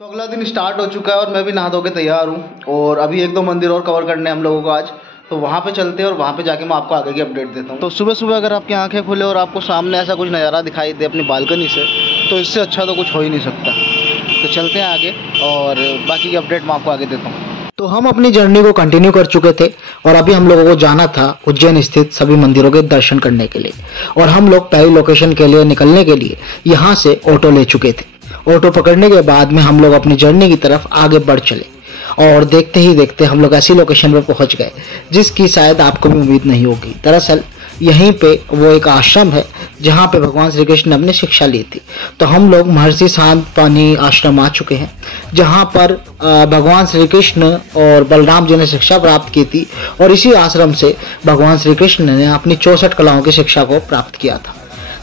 तो अगला दिन स्टार्ट हो चुका है और मैं भी नहा धो के तैयार हूँ और अभी एक दो मंदिर और कवर करने हैं हम लोगों को आज। तो वहाँ पे चलते हैं और वहाँ पे जाके मैं आपको आगे की अपडेट देता हूँ। तो सुबह सुबह अगर आपकी आंखें खुले और आपको सामने ऐसा कुछ नज़ारा दिखाई दे अपनी बालकनी से, तो इससे अच्छा तो कुछ हो ही नहीं सकता। तो चलते हैं आगे और बाकी की अपडेट मैं आपको आगे देता हूँ। तो हम अपनी जर्नी को कंटिन्यू कर चुके थे और अभी हम लोगों को जाना था उज्जैन स्थित सभी मंदिरों के दर्शन करने के लिए। और हम लोग पहली लोकेशन के लिए निकलने के लिए यहाँ से ऑटो ले चुके थे। ऑटो पकड़ने के बाद में हम लोग अपनी जर्नी की तरफ आगे बढ़ चले और देखते ही देखते हम लोग ऐसी लोकेशन पर पहुंच गए जिसकी शायद आपको भी उम्मीद नहीं होगी। दरअसल यहीं पे वो एक आश्रम है जहाँ पे भगवान श्री कृष्ण ने अपनी शिक्षा ली थी। तो हम लोग महर्षि सांत पानी आश्रम आ चुके हैं जहाँ पर भगवान श्री कृष्ण और बलराम जी ने शिक्षा प्राप्त की थी और इसी आश्रम से भगवान श्री कृष्ण ने अपनी 64 कलाओं की शिक्षा को प्राप्त किया था।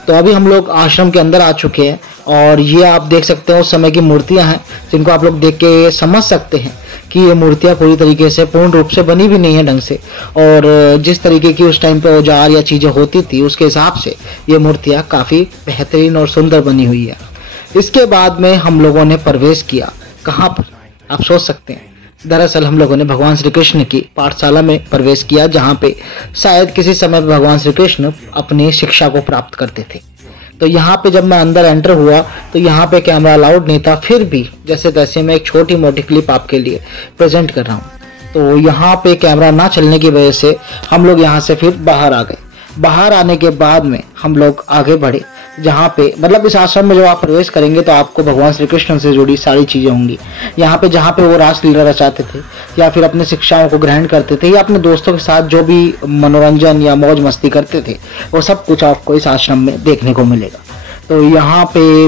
तो अभी हम लोग आश्रम के अंदर आ चुके हैं और ये आप देख सकते हैं उस समय की मूर्तियां हैं जिनको आप लोग देख के समझ सकते हैं कि ये मूर्तियां पूरी तरीके से पूर्ण रूप से बनी भी नहीं है ढंग से, और जिस तरीके की उस टाइम पे औजार या चीज़ें होती थी उसके हिसाब से ये मूर्तियां काफ़ी बेहतरीन और सुंदर बनी हुई है। इसके बाद में हम लोगों ने प्रवेश किया कहाँ पर, आप सोच सकते हैं। दरअसल हम लोगों ने भगवान श्री कृष्ण की पाठशाला में प्रवेश किया जहाँ पे शायद किसी समय भगवान श्री कृष्ण अपनी शिक्षा को प्राप्त करते थे। तो यहाँ पे जब मैं अंदर एंटर हुआ तो यहाँ पे कैमरा अलाउड नहीं था, फिर भी जैसे तैसे मैं एक छोटी मोटी क्लिप आपके लिए प्रेजेंट कर रहा हूँ। तो यहाँ पे कैमरा ना चलने की वजह से हम लोग यहाँ से फिर बाहर आ गए। बाहर आने के बाद में हम लोग आगे बढ़े जहाँ पे मतलब इस आश्रम में जब आप प्रवेश करेंगे तो आपको भगवान श्री कृष्ण से जुड़ी सारी चीज़ें होंगी। यहाँ पे जहाँ पे वो रासलीला रचाते थे या फिर अपनी शिक्षाओं को ग्रहण करते थे या अपने दोस्तों के साथ जो भी मनोरंजन या मौज मस्ती करते थे वो सब कुछ आपको इस आश्रम में देखने को मिलेगा। तो यहाँ पे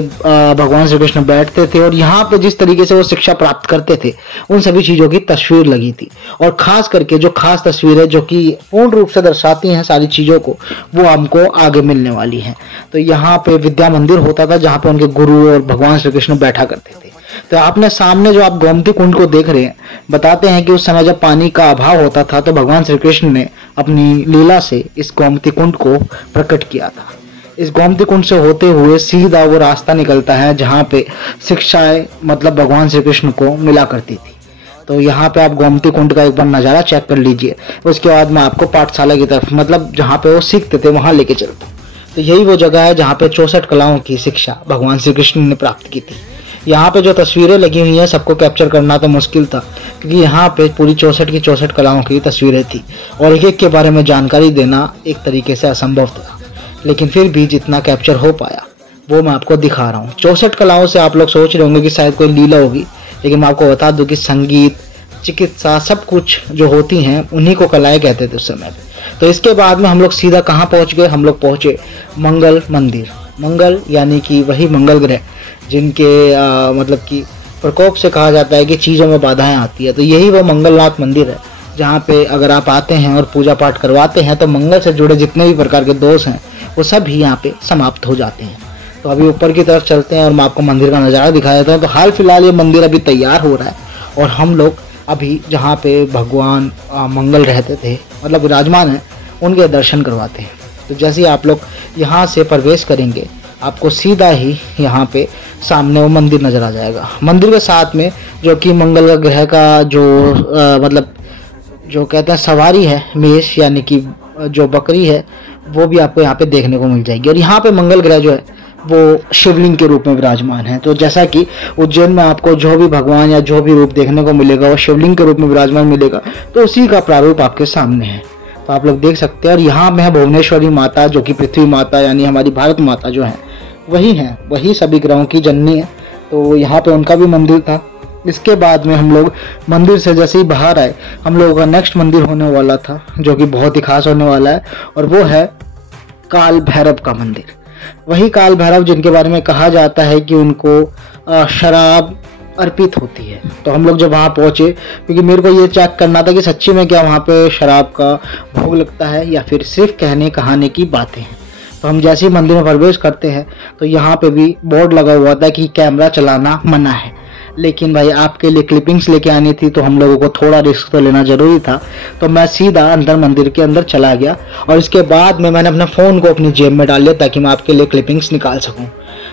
भगवान श्री कृष्ण बैठते थे और यहाँ पे जिस तरीके से वो शिक्षा प्राप्त करते थे उन सभी चीज़ों की तस्वीर लगी थी। और खास करके जो खास तस्वीरें जो कि पूर्ण रूप से दर्शाती हैं सारी चीज़ों को, वो हमको आगे मिलने वाली हैं। तो यहाँ पे विद्या मंदिर होता था जहाँ पे उनके गुरु और भगवान श्री कृष्ण बैठा करते थे। तो आपने सामने जो आप गोमती कुंड को देख रहे हैं, बताते हैं कि उस समय जब पानी का अभाव होता था तो भगवान श्री कृष्ण ने अपनी लीला से इस गोमती कुंड को प्रकट किया था। इस गोमती कुंड से होते हुए सीधा वो रास्ता निकलता है जहाँ पे शिक्षाएं मतलब भगवान श्री कृष्ण को मिला करती थी। तो यहाँ पे आप गोमती कुंड का एक बार नज़ारा चेक कर लीजिए। उसके बाद मैं आपको पाठशाला की तरफ मतलब जहाँ पे वो सीखते थे वहाँ लेके चलता हूँ। तो यही वो जगह है जहाँ पे 64 कलाओं की शिक्षा भगवान श्री कृष्ण ने प्राप्त की थी। यहाँ पे जो तस्वीरें लगी हुई हैं सबको कैप्चर करना तो मुश्किल था क्योंकि यहाँ पे पूरी 64 की 64 कलाओं की तस्वीरें थी और एक एक के बारे में जानकारी देना एक तरीके से असंभव था। लेकिन फिर भी जितना कैप्चर हो पाया वो मैं आपको दिखा रहा हूँ। 64 कलाओं से आप लोग सोच रहे होंगे कि शायद कोई लीला होगी, लेकिन मैं आपको बता दूं कि संगीत, चिकित्सा, सब कुछ जो होती हैं उन्हीं को कलाएं कहते थे उस समय पे। तो इसके बाद में हम लोग सीधा कहाँ पहुँच गए, हम लोग पहुँचे मंगल मंदिर। मंगल यानी कि वही मंगल ग्रह जिनके मतलब कि प्रकोप से कहा जाता है कि चीज़ों में बाधाएं आती है। तो यही वो मंगलनाथ मंदिर है जहाँ पे अगर आप आते हैं और पूजा पाठ करवाते हैं तो मंगल से जुड़े जितने भी प्रकार के दोष हैं वो सब भी यहाँ पे समाप्त हो जाते हैं। तो अभी ऊपर की तरफ चलते हैं और मैं आपको मंदिर का नज़ारा दिखा देता हूँ। तो हाल फिलहाल ये मंदिर अभी तैयार हो रहा है और हम लोग अभी जहाँ पे भगवान मंगल रहते थे मतलब विराजमान है उनके दर्शन करवाते हैं। तो जैसे ही आप लोग यहाँ से प्रवेश करेंगे आपको सीधा ही यहाँ पे सामने वो मंदिर नज़र आ जाएगा। मंदिर के साथ में जो कि मंगल ग्रह का जो मतलब जो कहते हैं सवारी है, मेष यानी कि जो बकरी है, वो भी आपको यहाँ पे देखने को मिल जाएगी। और यहाँ पे मंगल ग्रह जो है वो शिवलिंग के रूप में विराजमान है। तो जैसा कि उज्जैन में आपको जो भी भगवान या जो भी रूप देखने को मिलेगा वो शिवलिंग के रूप में विराजमान मिलेगा, तो उसी का प्रारूप आपके सामने है। तो आप लोग देख सकते हैं। और यहाँ में है भुवनेश्वरी माता जो कि पृथ्वी माता यानी हमारी भारत माता जो है वही है, वही सभी ग्रहों की जननी है। तो यहाँ पे उनका भी मंदिर था। इसके बाद में हम लोग मंदिर से जैसे ही बाहर आए हम लोगों का नेक्स्ट मंदिर होने वाला था जो कि बहुत ही खास होने वाला है और वो है काल भैरव का मंदिर। वही काल भैरव जिनके बारे में कहा जाता है कि उनको शराब अर्पित होती है। तो हम लोग जब वहाँ पहुँचे क्योंकि मेरे को ये चेक करना था कि सच्ची में क्या वहाँ पे शराब का भोग लगता है या फिर सिर्फ कहने कहाने की बातें हैं। तो हम जैसे ही मंदिर में प्रवेश करते हैं तो यहाँ पे भी बोर्ड लगा हुआ था कि कैमरा चलाना मना है। लेकिन भाई आपके लिए क्लिपिंग्स लेके आनी थी तो हम लोगों को थोड़ा रिस्क तो लेना जरूरी था। तो मैं सीधा अंदर मंदिर के अंदर चला गया और इसके बाद में मैंने अपने फ़ोन को अपनी जेब में डाल लिया ताकि मैं आपके लिए क्लिपिंग्स निकाल सकूं।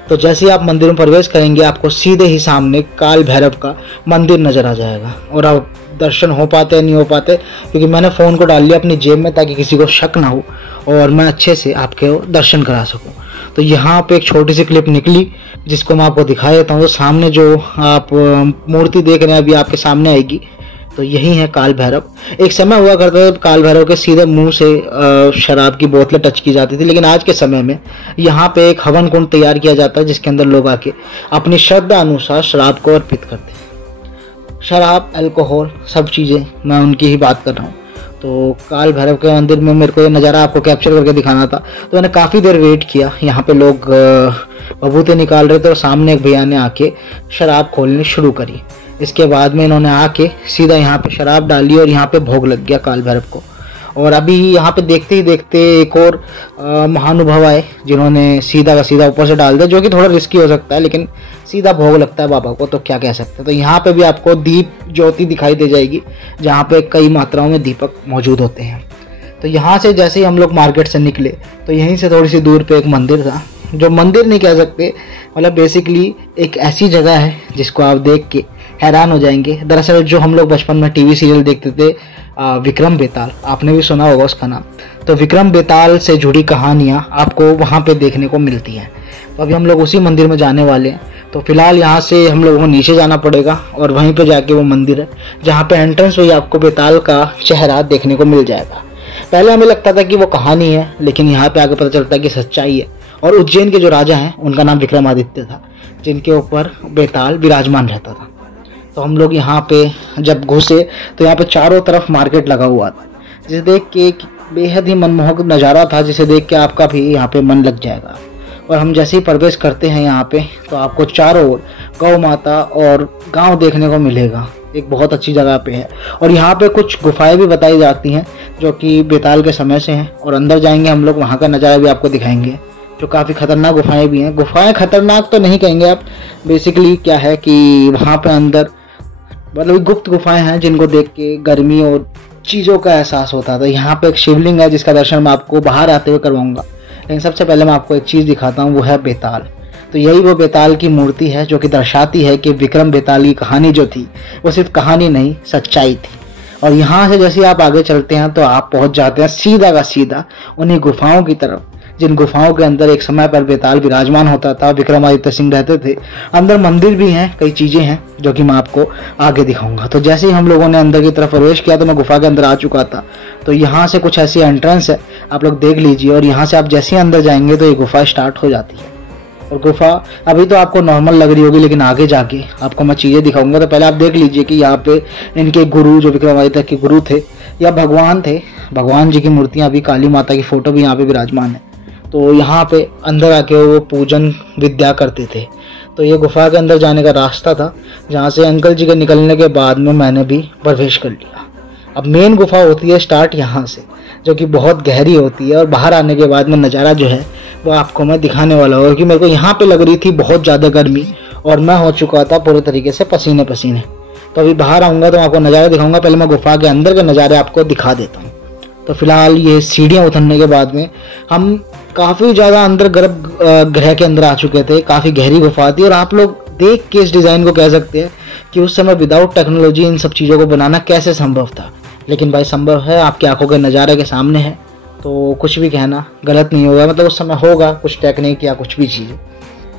तो जैसे ही आप मंदिर में प्रवेश करेंगे आपको सीधे ही सामने काल भैरव का मंदिर नज़र आ जाएगा। और आप दर्शन हो पाते नहीं हो पाते, क्योंकि मैंने फ़ोन को डाल लिया अपनी जेब में ताकि किसी को शक ना हो और मैं अच्छे से आपके दर्शन करा सकूं। तो यहाँ पे एक छोटी सी क्लिप निकली जिसको मैं आपको दिखा देता हूँ। तो सामने जो आप मूर्ति देख रहे हैं अभी आपके सामने आएगी, तो यही है काल भैरव। एक समय हुआ करता था काल भैरव के सीधे मुंह से शराब की बोतलें टच की जाती थी, लेकिन आज के समय में यहाँ पे एक हवन कुंड तैयार किया जाता है जिसके अंदर लोग आके अपनी श्रद्धा अनुसार शराब को अर्पित करते हैं। शराब, अल्कोहल, सब चीज़ें मैं उनकी ही बात कर रहा हूँ। तो काल भैरव के मंदिर में मेरे को ये नज़ारा आपको कैप्चर करके दिखाना था, तो मैंने काफ़ी देर वेट किया। यहाँ पे लोग बबूते निकाल रहे थे और सामने एक भैया ने आके शराब खोलनी शुरू करी। इसके बाद में इन्होंने आके सीधा यहाँ पे शराब डाली और यहाँ पे भोग लग गया काल भैरव को। और अभी यहाँ पे देखते ही देखते एक और महानुभाव आए जिन्होंने सीधा का सीधा ऊपर से डाल दिया, जो कि थोड़ा रिस्की हो सकता है, लेकिन सीधा भोग लगता है बाबा को, तो क्या कह सकते हैं। तो यहाँ पे भी आपको दीप ज्योति दिखाई दे जाएगी जहाँ पे कई मात्राओं में दीपक मौजूद होते हैं। तो यहाँ से जैसे ही हम लोग मार्केट से निकले तो यहीं से थोड़ी सी दूर पे एक मंदिर था, जो मंदिर नहीं कह सकते, मतलब बेसिकली एक ऐसी जगह है जिसको आप देख के हैरान हो जाएंगे। दरअसल जो हम लोग बचपन में टीवी सीरियल देखते थे विक्रम बेताल, आपने भी सुना होगा उसका नाम, तो विक्रम बेताल से जुड़ी कहानियाँ आपको वहाँ पे देखने को मिलती हैं। तो अभी हम लोग उसी मंदिर में जाने वाले हैं। तो फिलहाल यहाँ से हम लोगों को नीचे जाना पड़ेगा और वहीं पे जाके वो मंदिर है जहाँ पे एंट्रेंस हुई आपको बेताल का चेहरा देखने को मिल जाएगा। पहले हमें लगता था कि वो कहानी है, लेकिन यहाँ पे आगे पता चलता है कि सच्चाई है। और उज्जैन के जो राजा हैं उनका नाम विक्रमादित्य था, जिनके ऊपर बेताल विराजमान रहता था। तो हम लोग यहाँ पे जब घुसे तो यहाँ पे चारों तरफ मार्केट लगा हुआ था, जिसे देख के एक बेहद ही मनमोहक नज़ारा था, जिसे देख के आपका भी यहाँ पे मन लग जाएगा। और हम जैसे ही प्रवेश करते हैं यहाँ पे तो आपको चारों ओर गौ माता और गांव देखने को मिलेगा। एक बहुत अच्छी जगह पे है और यहाँ पे कुछ गुफाएं भी बताई जाती हैं जो कि बेताल के समय से हैं। और अंदर जाएंगे हम लोग, वहाँ का नज़ारा भी आपको दिखाएंगे, जो काफ़ी खतरनाक गुफाएं भी हैं। गुफाएं खतरनाक तो नहीं कहेंगे आप, बेसिकली क्या है कि वहाँ पे अंदर मतलब गुप्त गुफाएं हैं जिनको देख के गर्मी और चीज़ों का एहसास होता था। यहाँ पे एक शिवलिंग है जिसका दर्शन मैं आपको बाहर आते हुए करवाऊंगा, लेकिन सबसे पहले मैं आपको एक चीज़ दिखाता हूँ, वो है बेताल। तो यही वो बेताल की मूर्ति है जो कि दर्शाती है कि विक्रम बेताल की कहानी जो थी वो सिर्फ कहानी नहीं, सच्चाई थी। और यहाँ से जैसे आप आगे चलते हैं तो आप पहुँच जाते हैं सीधा का सीधा उन्हीं गुफाओं की तरफ, जिन गुफाओं के अंदर एक समय पर बेताल विराजमान होता था, विक्रमादित्य सिंह रहते थे। अंदर मंदिर भी हैं, कई चीज़ें हैं जो कि मैं आपको आगे दिखाऊंगा। तो जैसे ही हम लोगों ने अंदर की तरफ प्रवेश किया तो मैं गुफा के अंदर आ चुका था। तो यहाँ से कुछ ऐसी एंट्रेंस है, आप लोग देख लीजिए। और यहाँ से आप जैसे ही अंदर जाएंगे तो ये गुफा स्टार्ट हो जाती है। और गुफा अभी तो आपको नॉर्मल लग रही होगी, लेकिन आगे जाके आपको मैं चीज़ें दिखाऊंगा। तो पहले आप देख लीजिए कि यहाँ पे इनके गुरु, जो विक्रमादित्य के गुरु थे या भगवान थे, भगवान जी की मूर्तियाँ भी, काली माता की फोटो भी यहाँ पे विराजमान है। तो यहाँ पे अंदर आके वो पूजन विद्या करते थे। तो ये गुफा के अंदर जाने का रास्ता था, जहाँ से अंकल जी के निकलने के बाद में मैंने भी प्रवेश कर लिया। अब मेन गुफा होती है स्टार्ट यहाँ से, जो कि बहुत गहरी होती है। और बाहर आने के बाद में नज़ारा जो है वो आपको मैं दिखाने वाला हूँ, क्योंकि मेरे को यहाँ पे लग रही थी बहुत ज़्यादा गर्मी और मैं हो चुका था पूरे तरीके से पसीने पसीने। तो अभी बाहर आऊँगा तो आपको नज़ारा दिखाऊंगा। पहले मैं गुफा के अंदर के नज़ारे आपको दिखा देता हूँ। तो फिलहाल ये सीढ़ियाँ उतरने के बाद में हम काफ़ी ज़्यादा अंदर गर्भगृह के अंदर आ चुके थे। काफ़ी गहरी गुफा थी और आप लोग देख के इस डिज़ाइन को कह सकते हैं कि उस समय विदाउट टेक्नोलॉजी इन सब चीज़ों को बनाना कैसे संभव था। लेकिन भाई संभव है, आपकी आंखों के नज़ारे के सामने है, तो कुछ भी कहना गलत नहीं होगा। मतलब उस समय होगा कुछ टेक्निक या कुछ भी चीज़ें,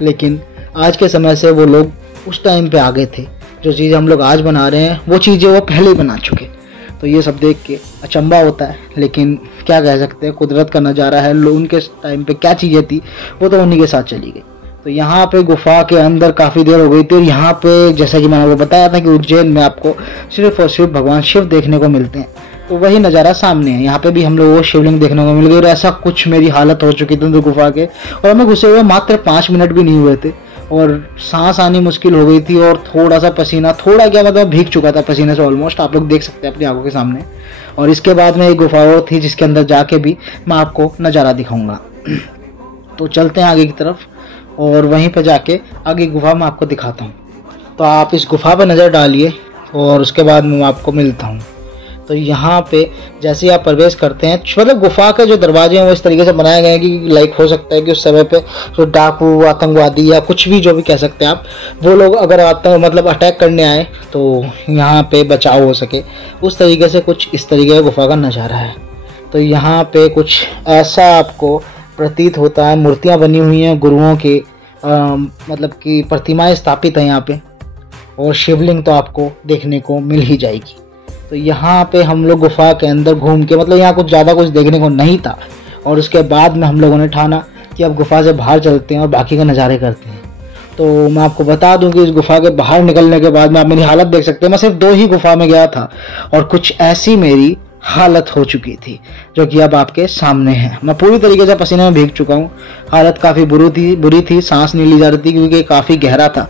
लेकिन आज के समय से वो लोग उस टाइम पे आगे थे। जो चीज़ें हम लोग आज बना रहे हैं वो चीज़ें वो पहले ही बना चुके। तो ये सब देख के अचंभा होता है, लेकिन क्या कह सकते हैं, कुदरत का नज़ारा है। उनके टाइम पे क्या चीज़ें थी वो तो उन्हीं के साथ चली गई। तो यहाँ पे गुफा के अंदर काफ़ी देर हो गई थी। और यहाँ पे जैसा कि मैंने आपको बताया था कि उज्जैन में आपको सिर्फ और सिर्फ भगवान शिव देखने को मिलते हैं, तो वही नज़ारा सामने है। यहाँ पे भी हम लोगों को शिवलिंग देखने को मिल गई। और ऐसा कुछ मेरी हालत हो चुकी थी गुफा के, और हमें घुसे हुए मात्र 5 मिनट भी नहीं हुए थे और सांस आनी मुश्किल हो गई थी। और थोड़ा सा पसीना, थोड़ा क्या मतलब भीग चुका था पसीने से ऑलमोस्ट, आप लोग देख सकते हैं अपनी आंखों के सामने। और इसके बाद में एक गुफा और थी जिसके अंदर जाके भी मैं आपको नज़ारा दिखाऊंगा। तो चलते हैं आगे की तरफ और वहीं पर जाके आगे गुफा में आपको दिखाता हूँ। तो आप इस गुफा पर नज़र डालिए और उसके बाद मैं आपको मिलता हूँ। तो यहाँ पे जैसे ही आप प्रवेश करते हैं, मतलब गुफा के जो दरवाजे हैं वो इस तरीके से बनाए गए हैं कि लाइक हो सकता है कि उस समय पे जो डाकू, आतंकवादी या कुछ भी जो भी कह सकते हैं आप, वो लोग अगर मतलब अटैक करने आए तो यहाँ पे बचाव हो सके। उस तरीके से कुछ इस तरीके का गुफा का नज़ारा है। तो यहाँ पे कुछ ऐसा आपको प्रतीत होता है, मूर्तियाँ बनी हुई हैं गुरुओं के, मतलब कि प्रतिमाएं स्थापित हैं यहाँ पे, और शिवलिंग तो आपको देखने को मिल ही जाएगी। तो यहाँ पे हम लोग गुफा के अंदर घूम के, मतलब यहाँ कुछ ज़्यादा कुछ देखने को नहीं था, और उसके बाद में हम लोगों ने ठाना कि अब गुफा से बाहर चलते हैं और बाकी का नज़ारे करते हैं। तो मैं आपको बता दूं कि इस गुफा के बाहर निकलने के बाद में आप मेरी हालत देख सकते हैं। मैं सिर्फ 2 ही गुफा में गया था और कुछ ऐसी मेरी हालत हो चुकी थी जो कि अब आपके सामने है। मैं पूरी तरीके से पसीने में भीग चुका हूँ। हालत काफ़ी बुरी थी, सांस नहीं ली जा रही थी क्योंकि काफ़ी गहरा था,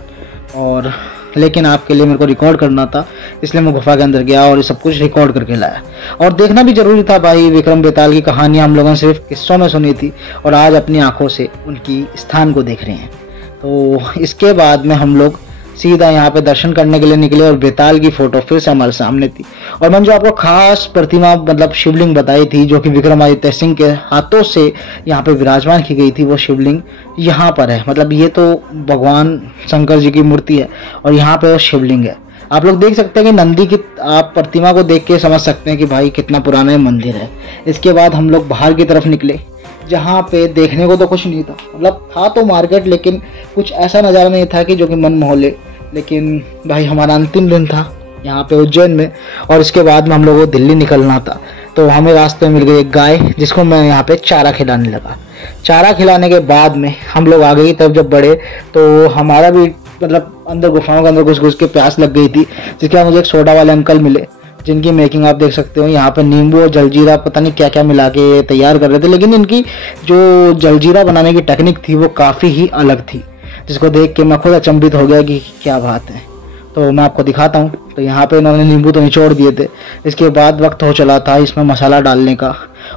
और लेकिन आपके लिए मेरे को रिकॉर्ड करना था, इसलिए मैं गुफा के अंदर गया और ये सब कुछ रिकॉर्ड करके लाया। और देखना भी जरूरी था भाई, विक्रम बेताल की कहानियाँ हम लोगों ने सिर्फ किस्सों में सुनी थी और आज अपनी आंखों से उनकी स्थान को देख रहे हैं। तो इसके बाद में हम लोग सीधा यहाँ पे दर्शन करने के लिए निकले और बेताल की फोटो फिर से हमारे सामने थी। और मैंने जो आपको खास प्रतिमा, मतलब शिवलिंग बताई थी जो कि विक्रमादित्य सिंह के हाथों से यहाँ पे विराजमान की गई थी, वो शिवलिंग यहाँ पर है। मतलब ये तो भगवान शंकर जी की मूर्ति है और यहाँ पे वो शिवलिंग है। आप लोग देख सकते हैं कि नंदी की आप प्रतिमा को देख के समझ सकते हैं कि भाई कितना पुराना ये मंदिर है। इसके बाद हम लोग बाहर की तरफ निकले, जहाँ पे देखने को तो कुछ नहीं था, मतलब था तो मार्केट, लेकिन कुछ ऐसा नज़ारा नहीं था कि जो कि मन मोह ले। लेकिन भाई हमारा अंतिम दिन था यहाँ पे उज्जैन में, और इसके बाद में हम लोगों को दिल्ली निकलना था। तो हमें रास्ते में मिल गई एक गाय, जिसको मैं यहाँ पे चारा खिलाने लगा। चारा खिलाने के बाद में हम लोग आगे की तरफ जब बढ़े तो हमारा भी मतलब अंदर गुफाओं के अंदर घुस के प्यास लग गई थी, जिसके बाद मुझे एक सोडा वाले अंकल मिले, जिनकी मेकिंग आप देख सकते हो। यहाँ पे नींबू और जलजीरा पता नहीं क्या क्या मिला के तैयार कर रहे थे, लेकिन इनकी जो जलजीरा बनाने की टेक्निक थी वो काफ़ी ही अलग थी, जिसको देख के मैं खुद अचंभित हो गया कि क्या बात है। तो मैं आपको दिखाता हूँ। तो यहाँ पे इन्होंने नींबू तो निचोड़ दिए थे। इसके बाद वक्त हो चला था इसमें मसाला डालने का,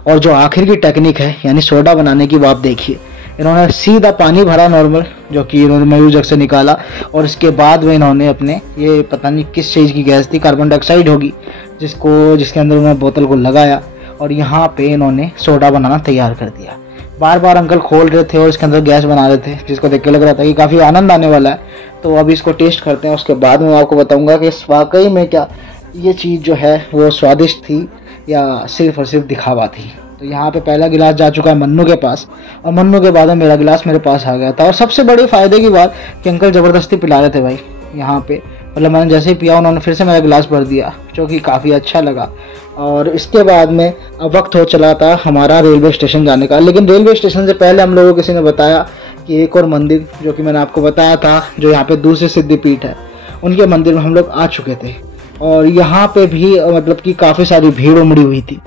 और जो आखिर की टेक्निक है यानी सोडा बनाने की, वो आप देखिए। इन्होंने सीधा पानी भरा नॉर्मल, जो कि इन्होंने मयूर जग से निकाला, और इसके बाद में इन्होंने अपने ये पता नहीं किस चीज़ की गैस थी, कार्बन डाइऑक्साइड होगी, जिसके अंदर उन्होंने बोतल को लगाया और यहाँ पे इन्होंने सोडा बनाना तैयार कर दिया। बार बार अंकल खोल रहे थे और इसके अंदर गैस बना रहे थे, जिसको देख के लग रहा था कि काफ़ी आनंद आने वाला है। तो अभी इसको टेस्ट करते हैं, उसके बाद मैं आपको बताऊंगा कि वाकई में क्या ये चीज़ जो है वो स्वादिष्ट थी या सिर्फ और सिर्फ दिखावा थी। तो यहाँ पे पहला गिलास जा चुका है मन्नू के पास, और मन्नू के बाद में मेरा गिलास मेरे पास आ गया था। और सबसे बड़े फायदे की बात कि अंकल ज़बरदस्ती पिला रहे थे भाई यहाँ पे, मतलब मैंने जैसे ही पिया उन्होंने फिर से मेरा गिलास भर दिया, जो कि काफ़ी अच्छा लगा। और इसके बाद में अब वक्त हो चला था हमारा रेलवे स्टेशन जाने का, लेकिन रेलवे स्टेशन से पहले हम लोगों को किसी ने बताया कि एक और मंदिर, जो कि मैंने आपको बताया था जो यहाँ पे दूसरे सिद्धिपीठ है, उनके मंदिर में हम लोग आ चुके थे। और यहाँ पे भी मतलब कि काफ़ी सारी भीड़ उमड़ी हुई थी।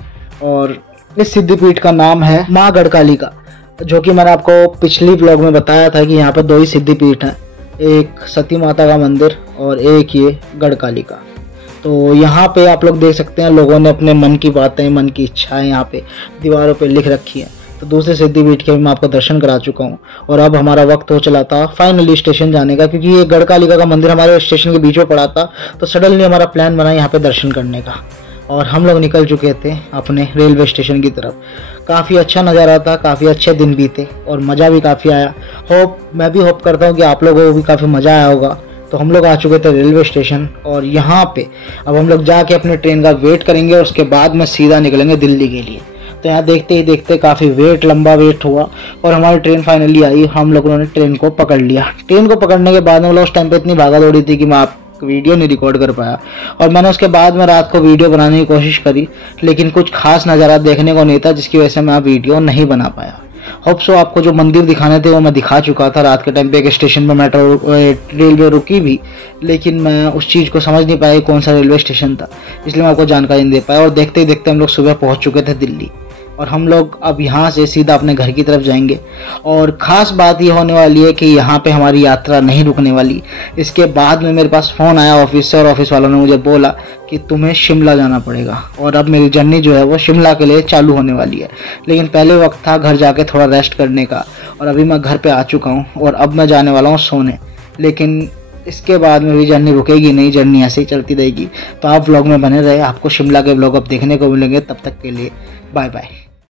और इस सिद्धिपीठ का नाम है माँ गढ़कालिका, जो कि मैंने आपको पिछली ब्लॉग में बताया था कि यहाँ पे 2 ही सिद्धिपीठ हैं, एक सती माता का मंदिर और एक ये गढ़कालिका। तो यहाँ पे आप लोग देख सकते हैं लोगों ने अपने मन की बातें, मन की इच्छाएं यहाँ पे दीवारों पे लिख रखी हैं। तो दूसरे सिद्धिपीठ के भी मैं आपको दर्शन करा चुका हूँ, और अब हमारा वक्त हो चला था फाइनली स्टेशन जाने का, क्योंकि ये गढ़कालिका का मंदिर हमारे स्टेशन के बीच में पड़ा था। तो सडनली हमारा प्लान बना यहाँ पे दर्शन करने का, और हम लोग निकल चुके थे अपने रेलवे स्टेशन की तरफ। काफ़ी अच्छा नज़ारा था, काफ़ी अच्छे दिन बीते और मज़ा भी काफ़ी आया। मैं भी होप करता हूँ कि आप लोगों को भी काफ़ी मज़ा आया होगा। तो हम लोग आ चुके थे रेलवे स्टेशन, और यहाँ पे अब हम लोग जाके अपने ट्रेन का वेट करेंगे, और उसके बाद में सीधा निकलेंगे दिल्ली के लिए। तो यहाँ देखते ही देखते काफ़ी लंबा वेट हुआ और हमारी ट्रेन फाइनली आई। हम लोगों ने ट्रेन को पकड़ लिया। ट्रेन को पकड़ने के बाद में हम लोग उस टाइम पे इतनी भागा दौड़ी थी कि मैं वीडियो नहीं रिकॉर्ड कर पाया, और मैंने उसके बाद में रात को वीडियो बनाने की कोशिश करी, लेकिन कुछ खास नज़ारा देखने को नहीं था, जिसकी वजह से मैं वीडियो नहीं बना पाया। होप सो आपको जो मंदिर दिखाने थे वो मैं दिखा चुका था। रात के टाइम पे एक स्टेशन पे मेट्रो रेलवे रुकी भी, लेकिन मैं उस चीज़ को समझ नहीं पाया कौन सा रेलवे स्टेशन था, इसलिए मैं आपको जानकारी नहीं दे पाया। और देखते ही देखते हम लोग सुबह पहुंच चुके थे दिल्ली, और हम लोग अब यहाँ से सीधा अपने घर की तरफ जाएंगे। और ख़ास बात ये होने वाली है कि यहाँ पे हमारी यात्रा नहीं रुकने वाली। इसके बाद में मेरे पास फ़ोन आया ऑफिस से, और ऑफिस वालों ने मुझे बोला कि तुम्हें शिमला जाना पड़ेगा, और अब मेरी जर्नी जो है वो शिमला के लिए चालू होने वाली है। लेकिन पहले वक्त था घर जाके थोड़ा रेस्ट करने का, और अभी मैं घर पे आ चुका हूँ और अब मैं जाने वाला हूँ सोने। लेकिन इसके बाद में भी जर्नी रुकेगी नहीं, जर्नी ऐसे ही चलती रहेगी। तो आप व्लॉग में बने रहे, आपको शिमला के व्लॉग अब देखने को मिलेंगे। तब तक के लिए बाय बाय।